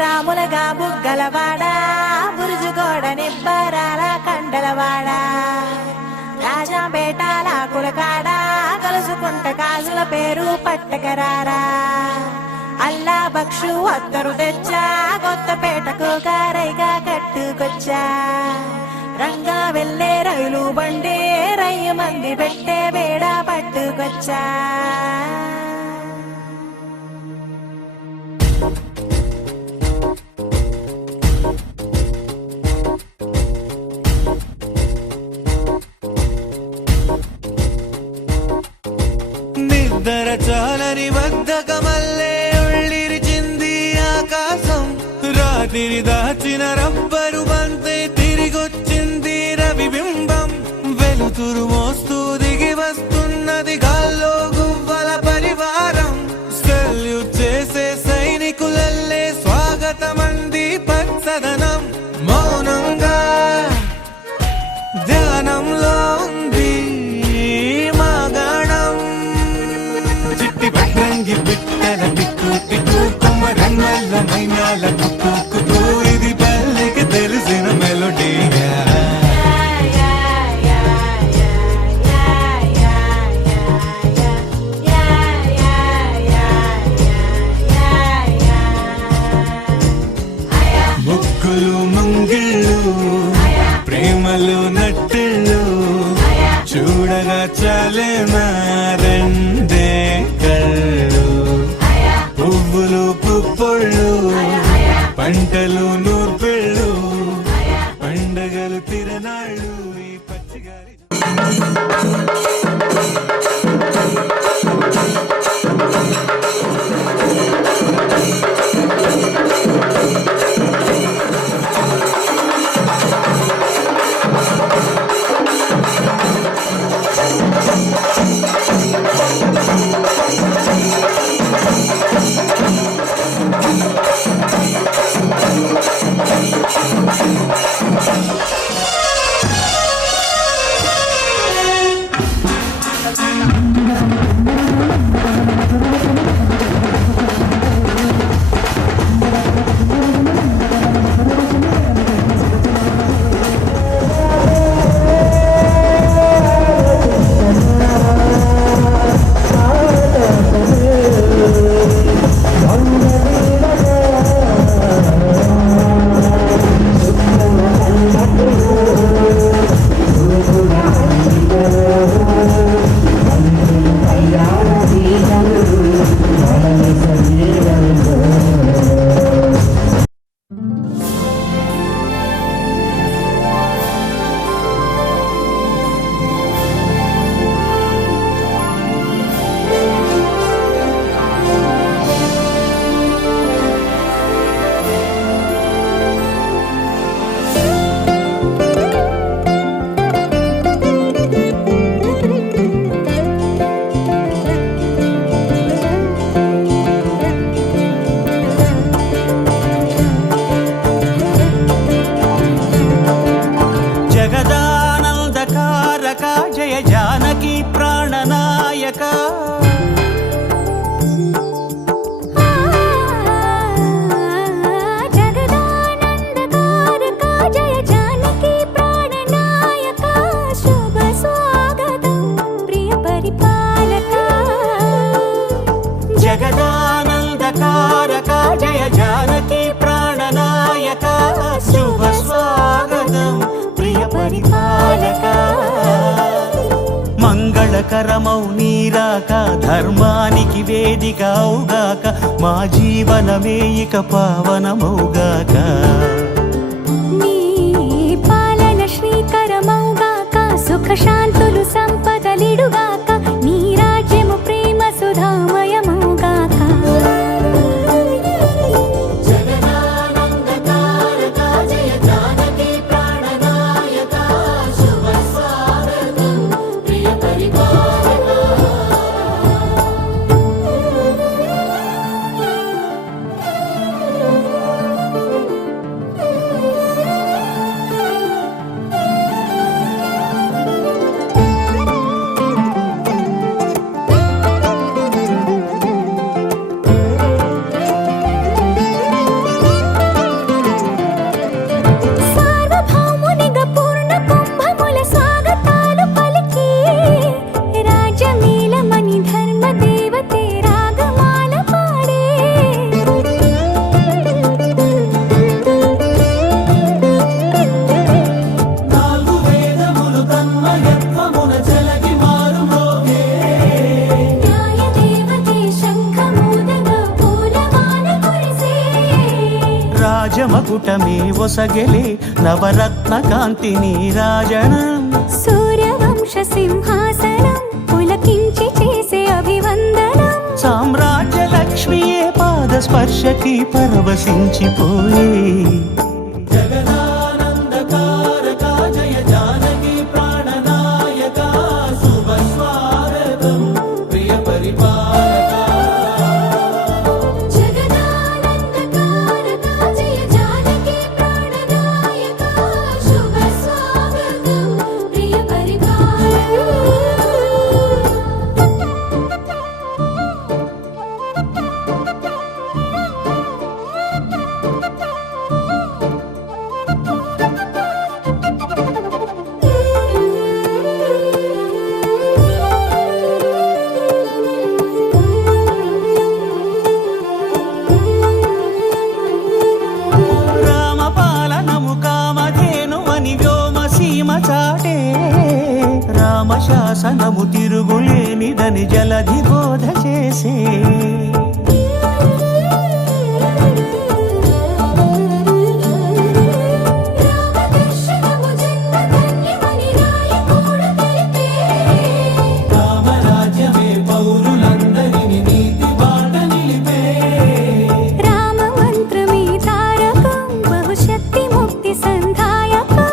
రాములగా బుగ్గలవాడా బురుజుగోడ నిబ్బరాల కండలవాడా రాజాపేటాల కులకాడా కలుసుకుంట కాజుల పేరు పట్టకరారా అల్లా బక్షు అత్తరు తెచ్చా కొత్తపేటకు కారైగా కట్టుకొచ్చా రంగా వెళ్ళే రైలు బండి రయ్య మంది పెట్టే వేడ పట్టుకొచ్చా నిద్ర చాలని బద్ధకమల్లే ఉళ్ళిరిచింది ఆకాశం రాత్రి దాచిన రబ్బరు బంతే తిరిగొచ్చింది రవిబింబం వెలుతురు మోస్తూ దిగి వస్తున్నది గాల్లో గువ్వల పరివారం సెల్యూట్ చేసే సైనికులల్లే స్వాగతమంది పచ్చదనం మౌనంగా ధ్యానంలో ఉంది మాగాణం చిట్టి బట్రంగి బిట్టల టిక్కు టిక్కు కొమ్మ రంగల్ల మైనాల కుక్కు కుక్కు ఇది పల్లెకి తెలిసిన మెలోడీగా ముగ్గులు ముంగిళ్ళు ప్రేమలు నట్టిళ్ళు చూడగా చాలేనా రెండే కళ్ళు పువ్వులు పుప్పొళ్ళు పంటలు నూర్పిళ్ళు పండగలు తిరనాళ్ళు ఈ పచ్చిగారి జయ జానకి ప్రాణనాయక జగదానందకారక జయ జానకి ప్రాణనాయక శుభ స్వాగతం ప్రియ పరిపాలక జగదానందకారక జయ జానకి ప్రాణనాయక శుభ స్వాగతం ప్రియ పరిపాలక మంగళకరమౌ నీరాక ధర్మానికి వేదిక అవుగాక మా జీవనమే ఇక పావనమౌగాక నీ పాలన శ్రీకరమౌగాక సుఖ శాంతులు సంపదలిడుగాక నీ రాజ్యము ప్రేమ సుధామయమౌగాక మకుటమే ఒసగెలే నవరత్న కాంతి నీరాజనం సూర్యవంశ సింహాసనం పులకించి చేసే అభివందనం సామ్రాజ్య లక్ష్మియే పాద స్పర్శకి పరవశించిపోయే జగదానందకారక జయ జానకి ప్రాణనాయక శుభ స్వాగతం ప్రియ పరిపాలక జగదానందకారక జయ జానకి ప్రాణనాయక శుభ స్వాగతం ప్రియ రామపాలనము కామధేనువని వ్యోమసీమ చాటే రామశాసనము తిరుగులేనిదని జలధి బోధ చేసే రామదర్శనము జన్మధన్యమని రాయకూడ తెలిపే రామరాజ్యమే పౌరులందరిని నీతి బాట నిలిపే రామమంత్రమే తారకం బహుశక్తి ముక్తి సంధాయకం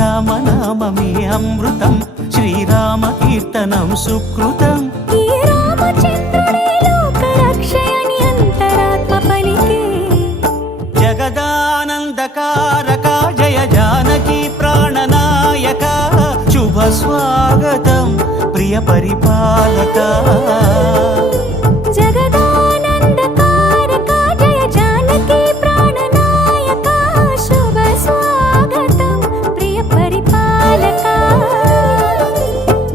రామనామమే అమృతం శ్రీరామ కీర్తనం సుకృతం ఈ రామచంద్రుడే లోకరక్షయని అంతరాత్మ పలికే జగదానందకారక జయ జానకి ప్రాణనాయక శుభ స్వాగతం ప్రియ పరిపాలక జగదానందకారక జయ జానకి ప్రాణనాయక శుభ స్వాగతం ప్రియ పరిపాలక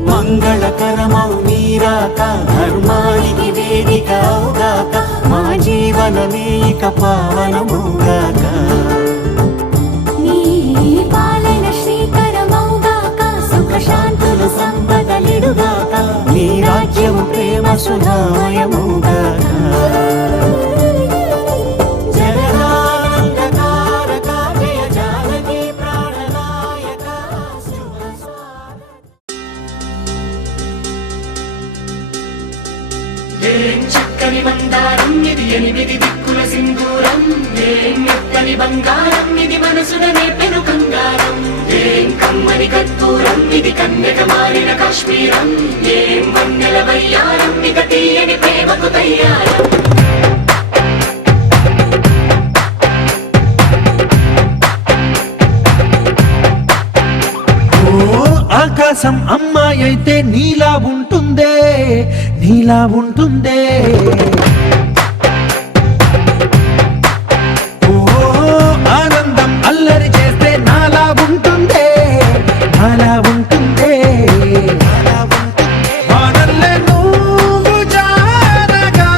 మంగళకరమౌ నీరాక ధర్మానికి వేదిక అవుగాక మా జీవనమే ఇక పావనముగాక నీ పాలన శ్రీకరమౌగాక సుఖ శాంతులు సంపదలిడుగాక నీ రాజ్యము ప్రేమ సుధామయముగాక జగదానందకారక జయ జానకి ప్రాణనాయక శుభ స్వాగతం ఏం చక్కని మందారం ఇది ఎనిమిది దిక్కుల సింధూరం ఏం మెత్తని బంగారం ఇది మనసున నేపెను కంగారం ఏం కమ్మని కర్పూరం ఇది కన్యక మారిన కాశ్మీరం ఏం వన్నెల వయ్యారం ఇక తీయని ప్రేమకు తయ్యారం ఆకాశం అమ్మాయి అయితే నీలా ఉంటుందే నీలా ఉంటుందే ఓ ఆనందం అల్లరి చేస్తే నాలా ఉంటుందే నాలా ఉంటుందే వానల్లే నువ్వు జారగా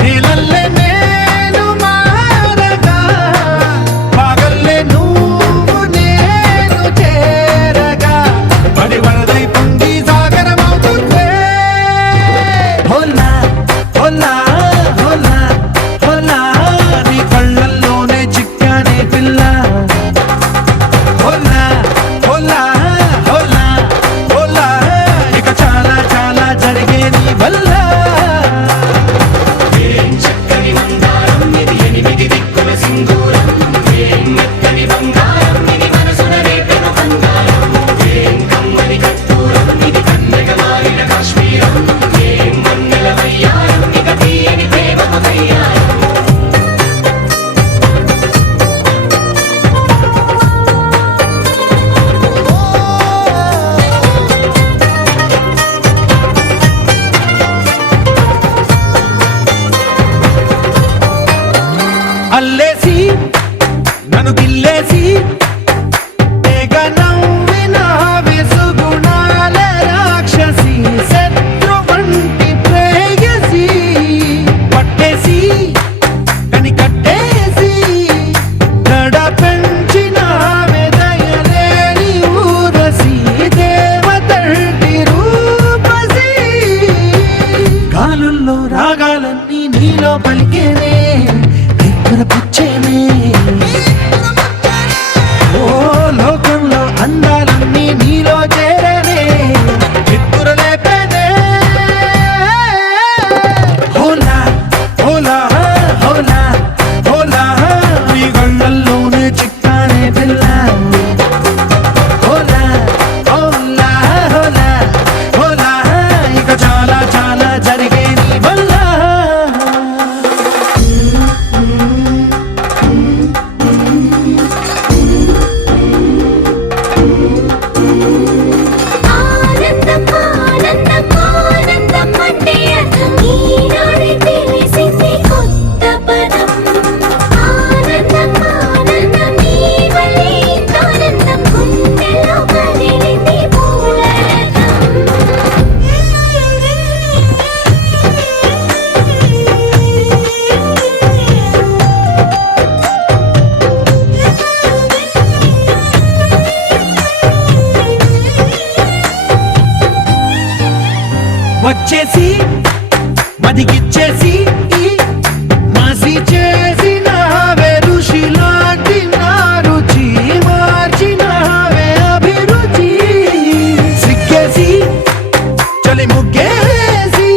నీలల్లే నేను మారగా పగల్లే నువ్వు నేను చేరగా పడి వరదై పొంగి సాగరమవుతుందే హోలా హోలా హోలా హోలా నీ కళ్ళల్లోనే చిక్కానే పిల్ల హోలా హోలా హోలా హోలా ఇక చాలా చాలా జరిగే నీ వల్ల ఏం చక్కని మందారం ఇది ఎనిమిది దిక్కుల సింధూరం ఏం మెత్తని బంగారం ఇది మనసున నేపెను కంగారం ఏం కమ్మని కర్పూరం ఇది కన్యక మారిన కాశ్మీరం ఏం వన్నెల వయ్యారం ఇక తీయని ప్రేమకు తయ్యారం అల్లేసి నన్ను గిల్లేసి తెగ నవ్విన వెసుగుణాల రాక్షసి శత్రు వంటి ప్రేయసి పట్టేసి కని కట్టేసి గడ పెంచిన దయలేని ఊరసి దేవతంటి రూపసి గాలుల్లో రాగాలన్నీ నీలో పలికేనే దగ్గర పుచ్చేనే ఆనందం ఈనాడే తెలిసింది కొత్త పదం ఆనందం ఆనందం నీ వల్లే ఇంత ఆనందం గుండెల్లో కదిలింది పూలరథం వచ్చేసి మదిగిచ్చేసి మాసి చేసిన ఋషిలాంటి నా రుచి మార్చినవే అభిరుచి సిక్కేసి చలి ముగ్గేసి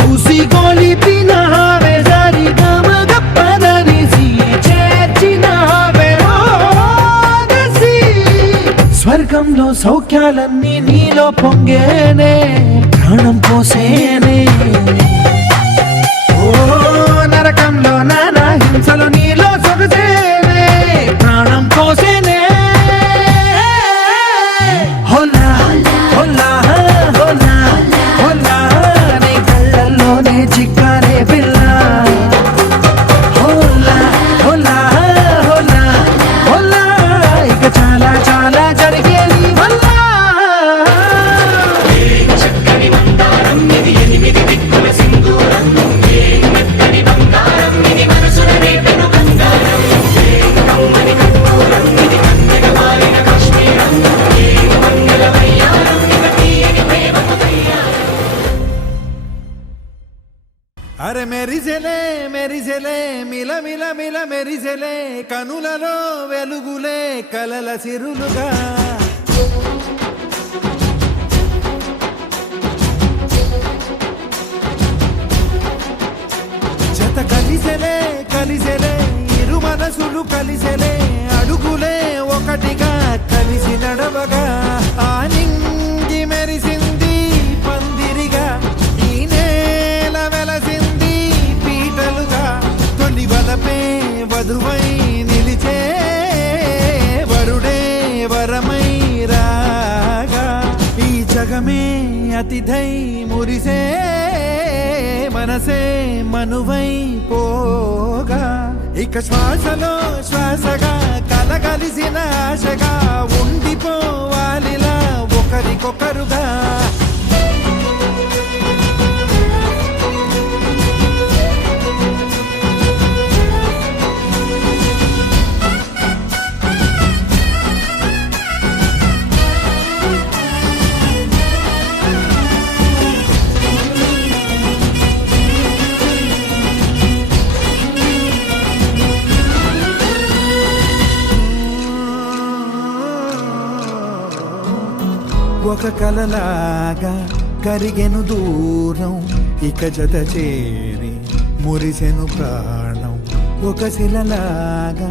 పూసి గోలిపినవే సరి గమగప్పదనిసి చేర్చినవే ఓదసి స్వర్గంలో సౌఖ్యాలన్నీ నీలో పొంగేనే ప్రాణం పోసేనే ఓ నరకంలో నానా హింసలో నీలో సొగసేనే ప్రాణం పోసేనే హోలా హోలా హోలా హోలా నీ కళ్ళల్లోనే చిక్కారే పిల్ల హోలా హోలా హోలా హోలా ఇక చాలా చాలా జరిగే నీ వల్ల చక్కని మందారం ఇది ఎనిమిది దిక్కుల సింధూరం ఏం మెత్తని బంగారం ఇది మనసున రేపెను కంగారం ఏం కమ్మని కర్పూరం ఇది కన్నెగ మారిన కాశ్మీరం ఏం మంగళ వయ్యారం ఇక తీయని ప్రేమకు తయ్యారం అరే మెరిసెలే మెరిసెలే మిల మిల మిల మెరిసెలే కనులలో వెలుగులే కలల సిరులుగా జత కలిసెలే కలిసెలే ఇరు మనసులు కలిసెలే అడుగులే ఒకటిగా కలిసి నడవగా ఆ నింగి మెరిసింది పందిరిగా ఈ నేల వెలసింది పీటలుగా తొలి వలపే వధువై నిలిచే వరుడే వరమై రాగా ఈ జగమే అతిథై మురిసే మనసే మనువై పోగా ఇక శ్వాసలో శ్వాసగా కలగలిసిన ఆశగా ఉండిపోవాలిలా ఒకరికొకరుగా ఒక కలలాగా కరిగెను దూరం ఇక జత చేరి మురిసెను ప్రాణం ఒక శిలలాగా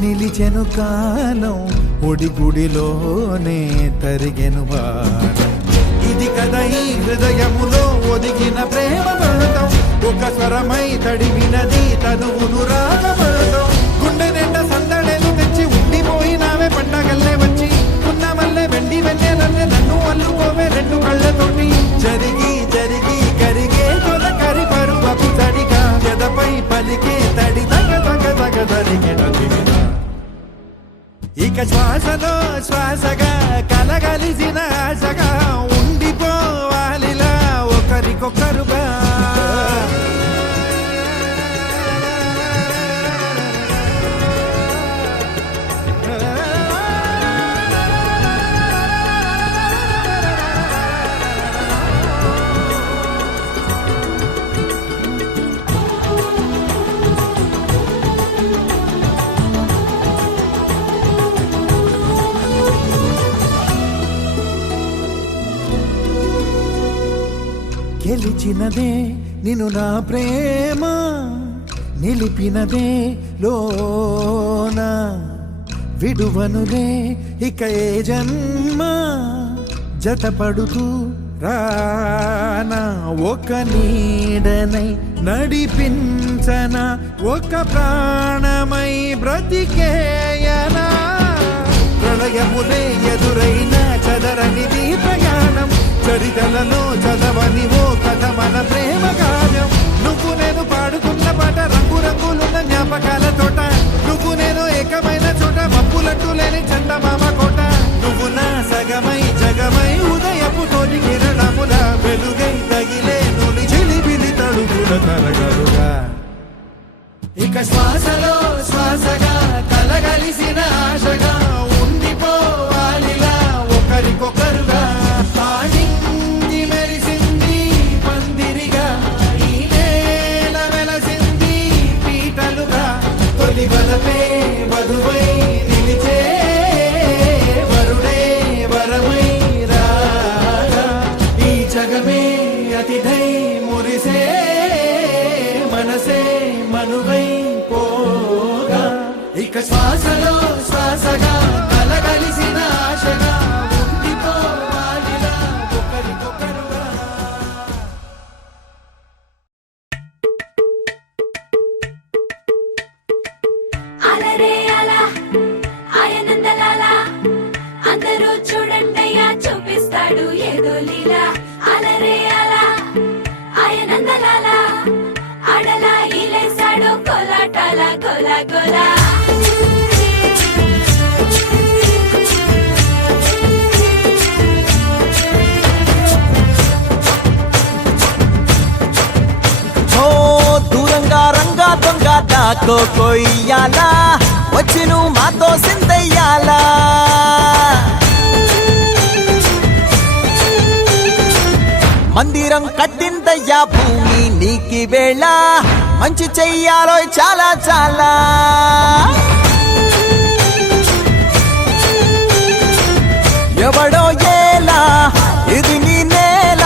నిలిచెను కాలం ఒడిగుడిలోనే తరిగెను వారం ఇది కదా ఈ హృదయములో ఒదిగిన ప్రేమ పడతాం ఒక స్వరమై తడివినది తనువును రాగపడతాం గుండె నిండా సందడేలు తెచ్చి ఉండిపోయినావే పండగల్లే వచ్చి ఉన్న మల్లె వెండి వెన్నెలల్లే నన్ను అల్లుకోవే రెండు కళ్ళతోటి జరిగి జరిగి కరిగే తొలకరి పరువపు తడిగా ఎదపై పలికే తడి తగ తగ తగ తరిగిన ఇక శ్వాసలో శ్వాసగా కలగలిసిన ఆశగా ఉండిపోవాలిలా ఒకరికొకరుగా గెలిచినదే నిన్ను నా ప్రేమ నిలిపినదే లోన విడువనులే ఇక ఏ జన్మ జతపడుతూ రానా ఒక నీడనై నడిపించన ఒక ప్రాణమై బ్రతికేయనా ప్రళయములే ఎదురైన చదరనిది ప్రయాణం చరితలలో చదవని ఓ కథ మన ప్రేమ కావ్యం. నువ్వు నేను పాడుతున్న పాట రంగు రంగులున్న జ్ఞాపకాల తోట. నువ్వు నేను ఏకమైన చోట మప్పులట్టు లేని చందమామ కోట. నువ్వు నా సగమై జగమై ఉదయపు తోటి కిరణముల వెలుగై తగిలే నులి చిలిపిలి తడుగుల తరగలుగా. ఇక శ్వాసలో శ్వాసగా కలగలిసిన ఆశగా ఉండిపోవాలిలా ఒకరికొకరుగా. పాడింది మెరిసింది పందిరిగా, ఈ నేల వెలసింది పీటలుగా. తొలి బలపే వధువై నిలిచే వరుడే వరమై రాగా. ఈ జగమే అతిథై మురిసే మనసే మనువై పోగా. ఇక శ్వాసలో శ్వాసగా కలగలిసిన ఆశగా ఉండిపోవాలిలా ఒకరికొకరుగా. అలరే అలా ఆయనందలాల అందరూ చూడండయ్యా చూపిస్తాడు ఏదో లీలా. అలరే అలా ఆయనందలాల అడలా ఇలేసాడు కోలాటాల గోలా గోలా. ఓ దూరంగా రంగా దొంగ దాకో కొయ్యాలా, వచ్చి నువ్వు మాతో సిందయ్యాలా. మందిరం కట్టిందయ్యా భూమి నీకి వేళ, మంచి చెయ్యాలో చాలా చాలా. ఎవడో ఏలా ఇది నీ నేల,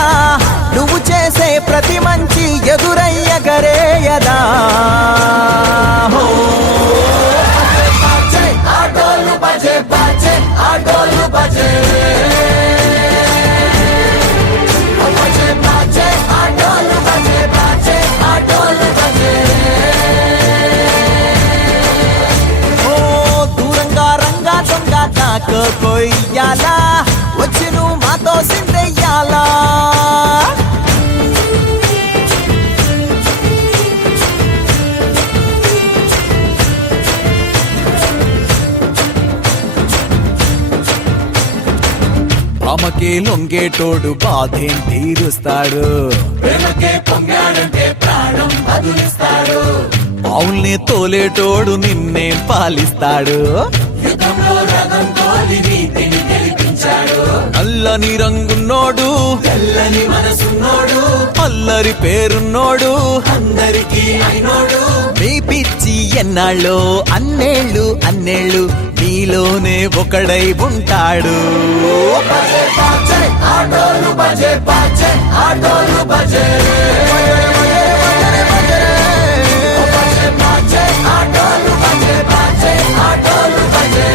నువ్వు చేసే ప్రతి మంచి ఎదురయ్యగరేయదా. ఆటోలు బజే బాజే ఆటోలు బజే కొయ్యాలా, వచ్చి నువ్వు మాతో సిందెయ్యాలా. ఆమెకే లొంగేటోడు బాధేం తీరుస్తాడు, ప్రేమకే పొంగాడంటే ప్రాణం బదులిస్తాడు. ఆవుల్ని తోలేటోడు నిన్నేం పాలిస్తాడు, నల్లని రంగున్నోడు తెల్లని మనసున్నోడు, అల్లరి పేరున్నోడు అందరికీ అయినోడు. మీ పిచ్చి ఎన్నాళ్ళో అన్నేళ్ళు అన్నేళ్ళు నీలోనే ఒకడై ఉంటాడు. ఆటోలు బజే బాజే ఆటోలు బజే ఆటోలు బజే బాజే ఆటోలు బజే.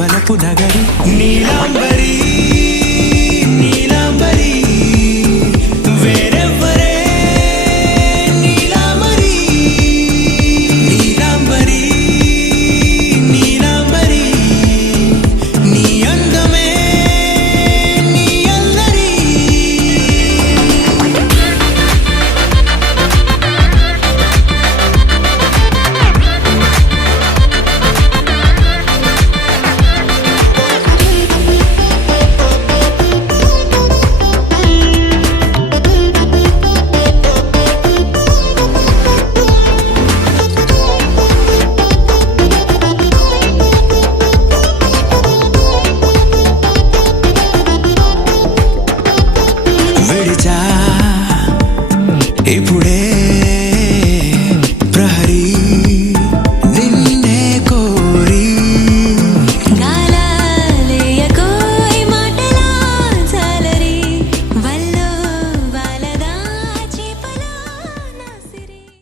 వలపు నగరి నీలాంబరి